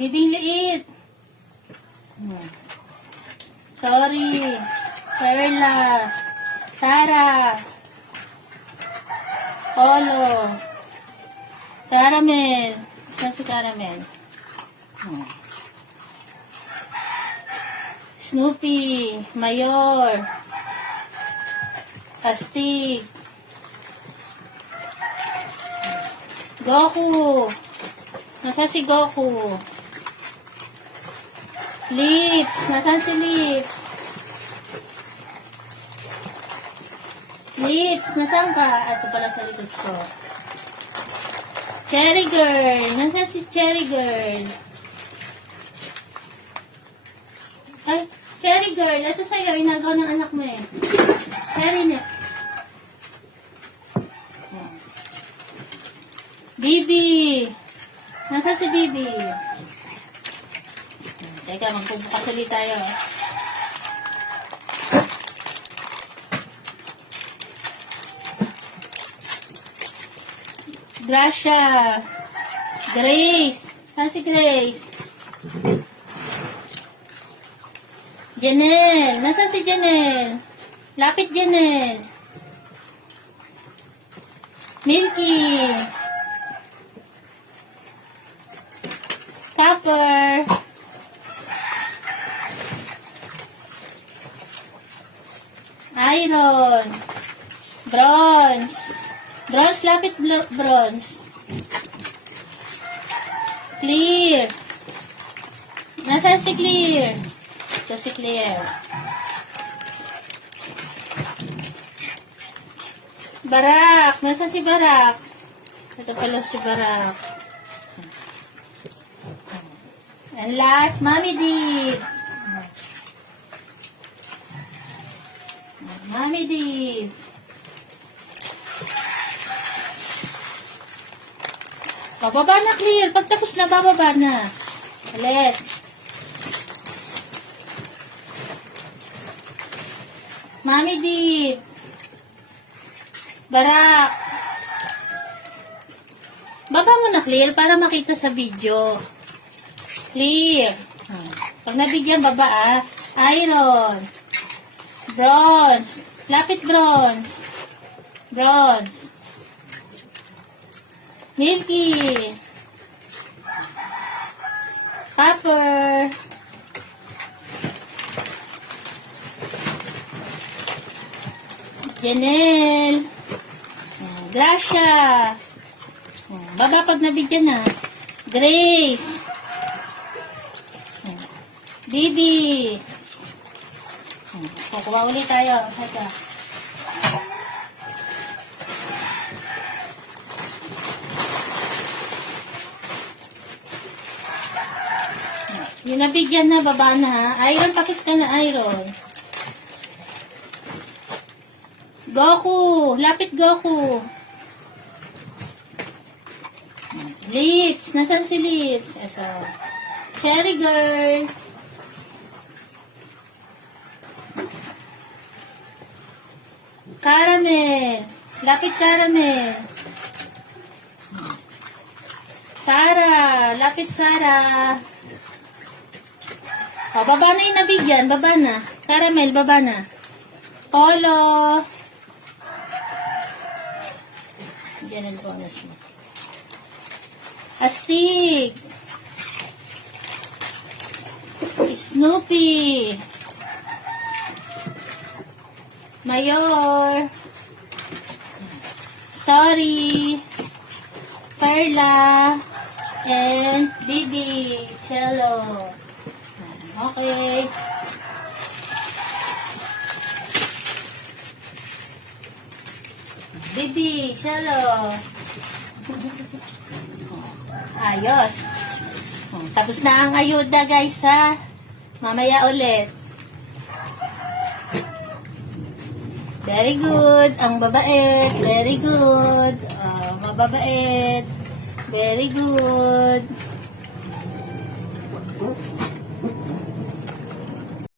Bibing liit. Sorry. Perla. Sarah. Polo. Caramel. Saan si Caramel? Snoopy. Mayor. Astig. Goku. Nasaan si Goku? Lips. Nasaan si Lips? Lips. Nasaan ka? Ito pala sa likod ko. Cherry Girl. Nasaan si Cherry Girl? Ay, Cherry Girl. Ito sa'yo. Inagaw ng anak mo eh. Cherry na. Bibi. Nasaan si Bibi? Teka, magpubukas ulit tayo. Gracia. Grace. Saan si Grace? Janelle. Nasaan si Janelle? Lapit Janelle. Milky. Copper. Iron. Bronze. Bronze, lapit bronze. Clear. Nasaan si Clear? Ito si Clear. Barak. Nasaan si Barak? Ito pala si Barak. And last, Mommy Deep. Mommy Deep. Bababa na, Clear. Pagtapos na, bababa na. Ulit. Mommy Deep. Barak. Baba mo na, Clear, para makita sa video. Clear. Pag nabigyan, baba ah. Iron. Bronze. Lapit bronze. Bronze. Milky. Copper. Janelle. Gracia. Baba pag nabigyan na. Grace. Bibi. Kukuha ulit tayo. Saka. Yung nabigyan na, baba na ha. Iron, tapos ka na iron. Goku. Lapit Goku. Lips. Nasaan si Lips? Ito. Cherry Girl. Caramel. Lapit Caramel. Sarah. Lapit Sarah. O, baba na yung nabigyan. Baba na. Caramel, baba na. Polo. Diyan ang bonus mo. Astig. Snoopy. Mayor. Sorry. Perla. And Bibi. Cello. Okay. Bibi. Cello. Ayos. Tapos na ang ayuda guys ha. Mamaya ulit. Very good. Ang babait. Very good. Mababait. Very good.